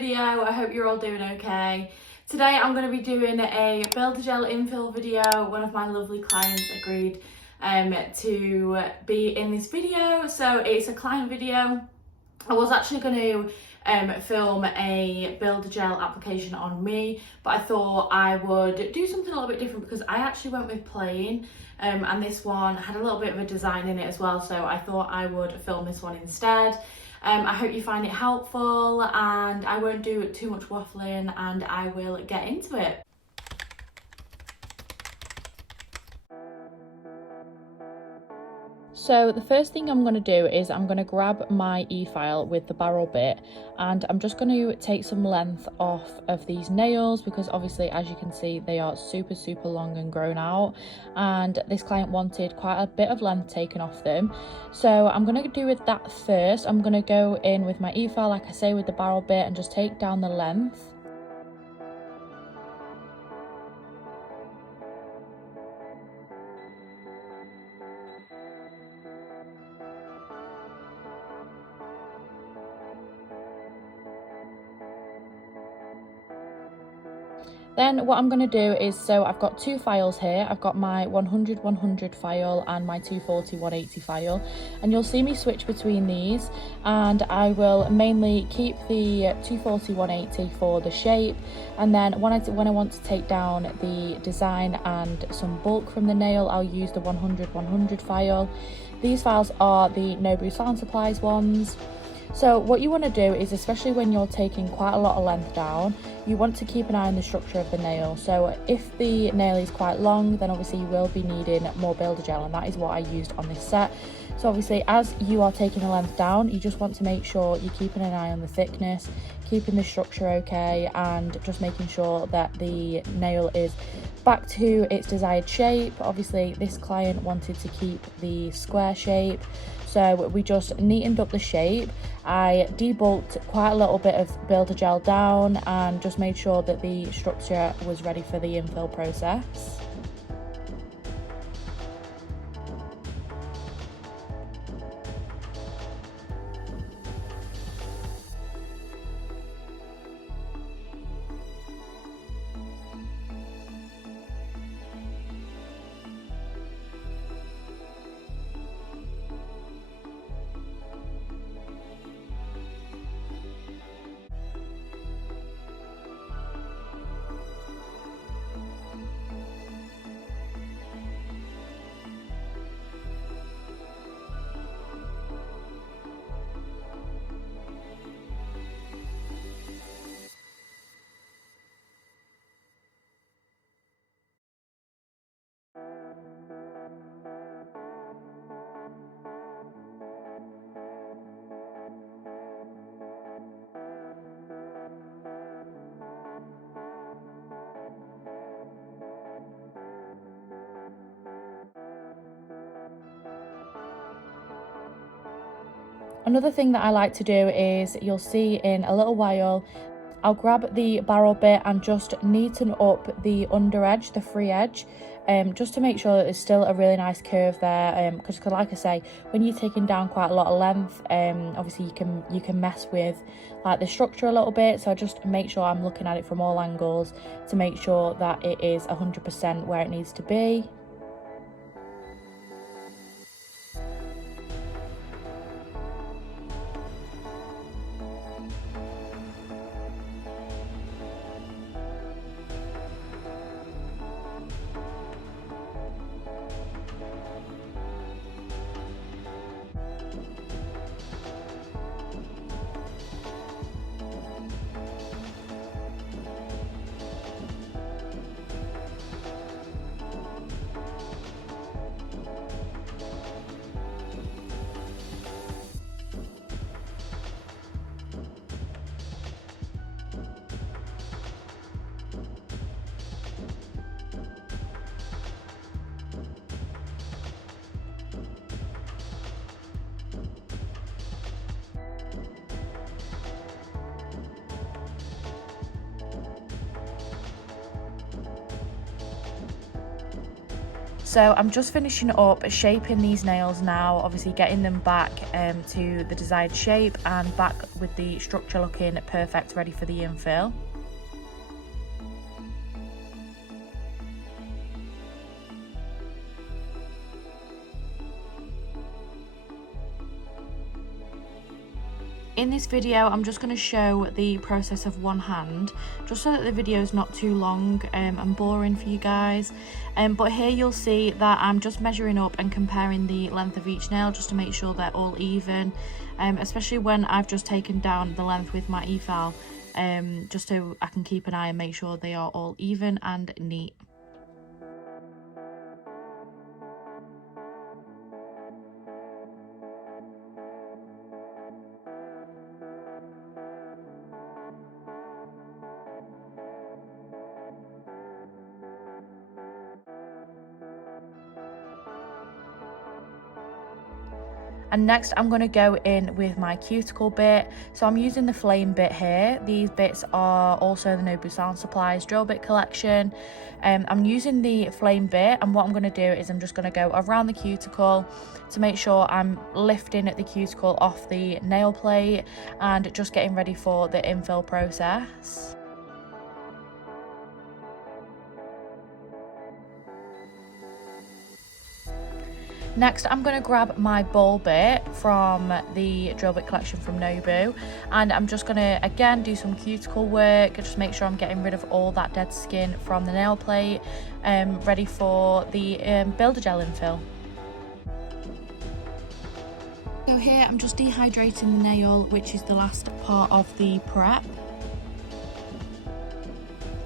video. I hope you're all doing okay. Today I'm going to be doing a Build-A-Gel infill video. One of my lovely clients agreed to be in this video, so it's a client video. I was actually going to film a Build-A-Gel application on me, but I thought I would do something a little bit different because I actually went with plain, and this one had a little bit of a design in it as well, so I thought I would film this one instead. I hope you find it helpful, and I won't do too much waffling and I will get into it. So the first thing I'm going to do is I'm going to grab my e-file with the barrel bit, and I'm just going to take some length off of these nails because obviously, as you can see, they are super long and grown out, and this client wanted quite a bit of length taken off them. So I'm going to do with that first. I'm going to go in with my e-file, like I say, with the barrel bit and just take down the length. Then what I'm going to do is, so I've got two files here. I've got my 100-100 file and my 240-180 file, and you'll see me switch between these, and I will mainly keep the 240-180 for the shape, and then when I want to take down the design and some bulk from the nail, I'll use the 100-100 file. These files are the Nobu Salon Supplies ones. So what you want to do is, especially when you're taking quite a lot of length down, you want to keep an eye on the structure of the nail. So if the nail is quite long, then obviously you will be needing more Build-A-Gel, and that is what I used on this set. So obviously, as you are taking the length down, you just want to make sure you're keeping an eye on the thickness, keeping the structure okay, and just making sure that the nail is back to its desired shape. Obviously, this client wanted to keep the square shape, so we just neatened up the shape. I debulked quite a little bit of Build-A-Gel down and just made sure that the structure was ready for the infill process. Another thing that I like to do is, you'll see in a little while, I'll grab the barrel bit and just neaten up the under edge, the free edge, just to make sure that there's still a really nice curve there, because like I say, when you're taking down quite a lot of length, obviously you can mess with like the structure a little bit. So I just make sure I'm looking at it from all angles to make sure that it is 100% where it needs to be. So I'm just finishing up shaping these nails now, obviously getting them back to the desired shape and back with the structure looking perfect, ready for the infill. In this video, I'm just going to show the process of one hand, just so that the video is not too long and boring for you guys. But here you'll see that I'm just measuring up and comparing the length of each nail just to make sure they're all even, especially when I've just taken down the length with my e-file, just so I can keep an eye and make sure they are all even and neat. And next I'm going to go in with my cuticle bit. So I'm using the flame bit here. These bits are also the Nobu Sound Supplies drill bit collection. I'm using the flame bit, and what I'm going to do is I'm just going to go around the cuticle to make sure I'm lifting the cuticle off the nail plate and just getting ready for the infill process. Next, I'm going to grab my ball bit from the drill bit collection from Nobu, and I'm just going to again do some cuticle work, just make sure I'm getting rid of all that dead skin from the nail plate, ready for the builder gel infill. So here I'm just dehydrating the nail, which is the last part of the prep.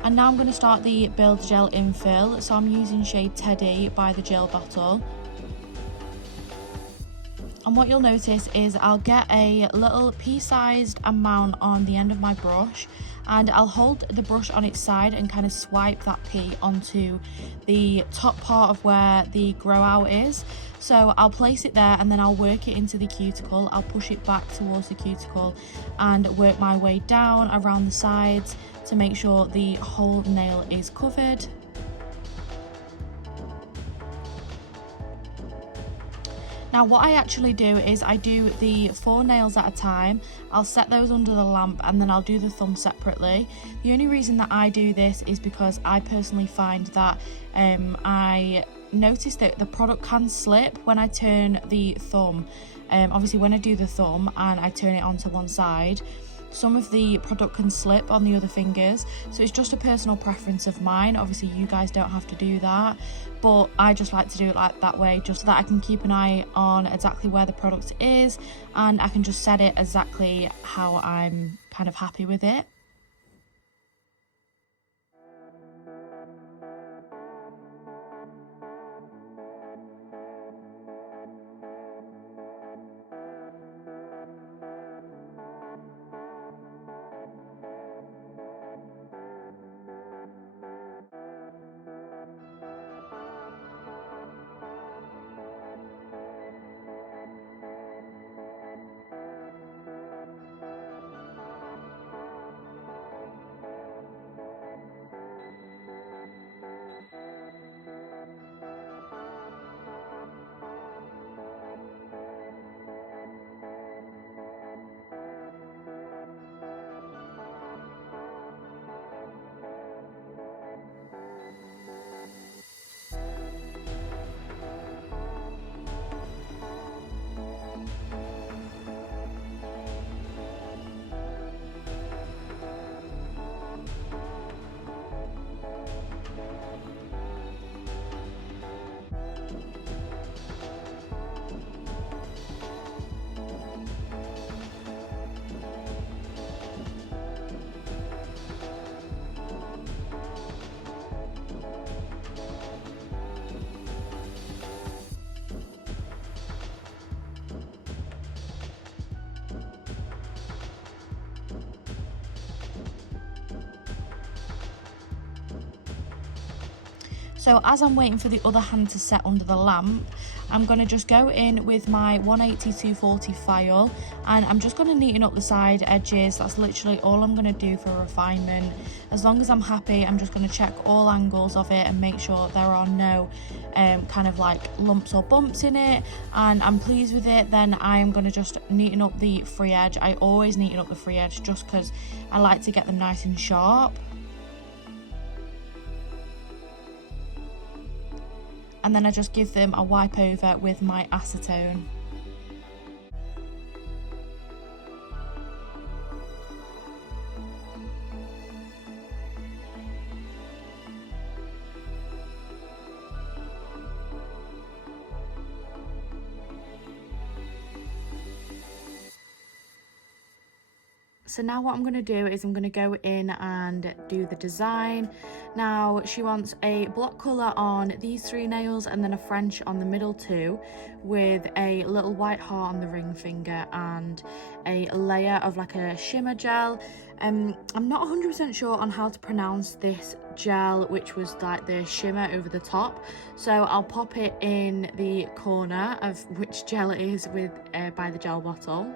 And now I'm going to start the builder gel infill. So I'm using shade Teddy by the Gel Bottle. And what you'll notice is I'll get a little pea-sized amount on the end of my brush, and I'll hold the brush on its side and kind of swipe that pea onto the top part of where the grow out is. So I'll place it there and then I'll work it into the cuticle. I'll push it back towards the cuticle and work my way down around the sides to make sure the whole nail is covered. Now what I actually do is I do the 4 nails at a time. I'll set those under the lamp and then I'll do the thumb separately. The only reason that I do this is because I personally find that I notice that the product can slip when I turn the thumb. Obviously when I do the thumb and I turn it onto one side, some of the product can slip on the other fingers, so it's just a personal preference of mine. Obviously you guys don't have to do that, but I just like to do it like that way, just so that I can keep an eye on exactly where the product is and I can just set it exactly how I'm kind of happy with it. So as I'm waiting for the other hand to set under the lamp, I'm going to just go in with my 180-240 file, and I'm just going to neaten up the side edges. That's literally all I'm going to do for refinement. As long as I'm happy, I'm just going to check all angles of it and make sure there are no kind of like lumps or bumps in it, and I'm pleased with it. Then I am going to just neaten up the free edge. I always neaten up the free edge just because I like to get them nice and sharp. And then I just give them a wipe over with my acetone. So now what I'm going to do is I'm going to go in and do the design. Now she wants a block colour on these 3 nails and then a French on the middle 2 with a little white heart on the ring finger and a layer of like a shimmer gel. I'm not 100% sure on how to pronounce this gel, which was like the shimmer over the top, so I'll pop it in the corner of which gel it is with by the gel bottle.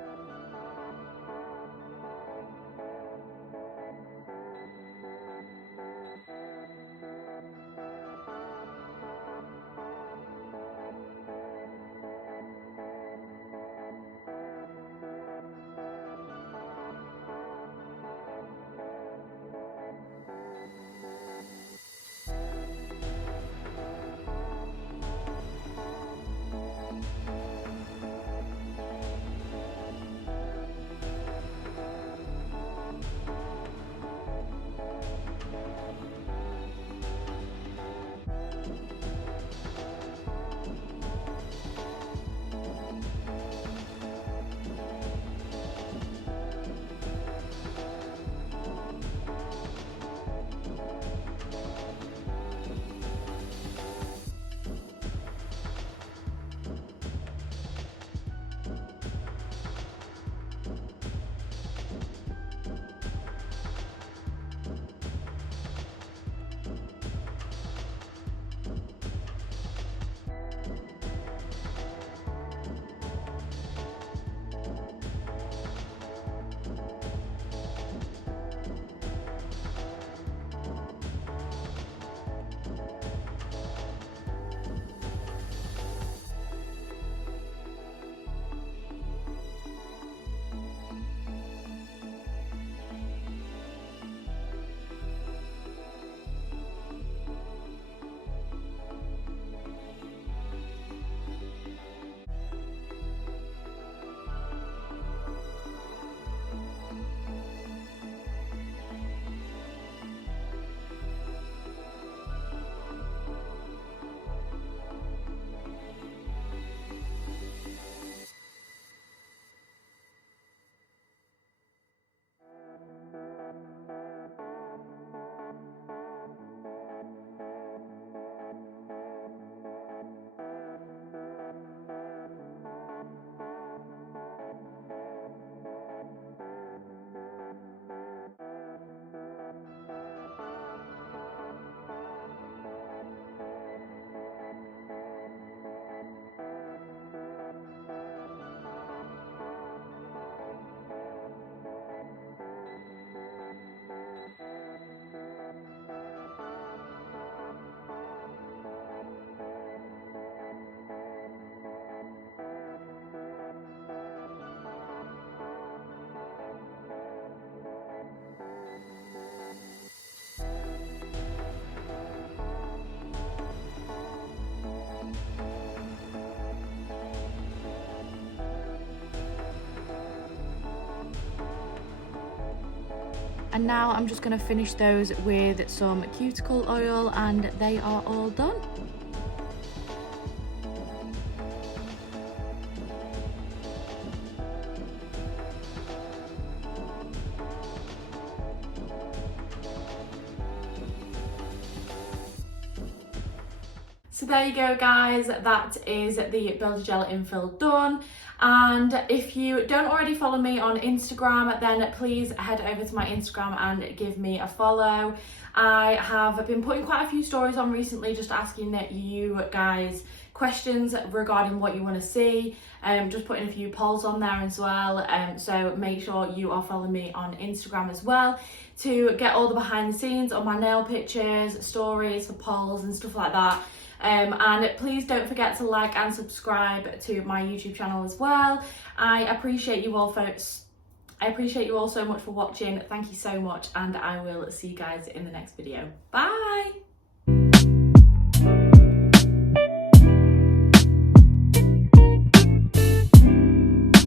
And now I'm just going to finish those with some cuticle oil and they are all done. So there you go guys, that is the Build-A-Gel infill done. And if you don't already follow me on Instagram, then please head over to my Instagram and give me a follow. I have been putting quite a few stories on recently, just asking you guys questions regarding what you want to see, just putting a few polls on there as well, so make sure you are following me on Instagram as well to get all the behind the scenes on my nail pictures, stories for polls and stuff like that. And please don't forget to like and subscribe to my YouTube channel as well. I appreciate you all folks. I appreciate you all so much for watching. Thank you so much, and I will see you guys in the next video. Bye!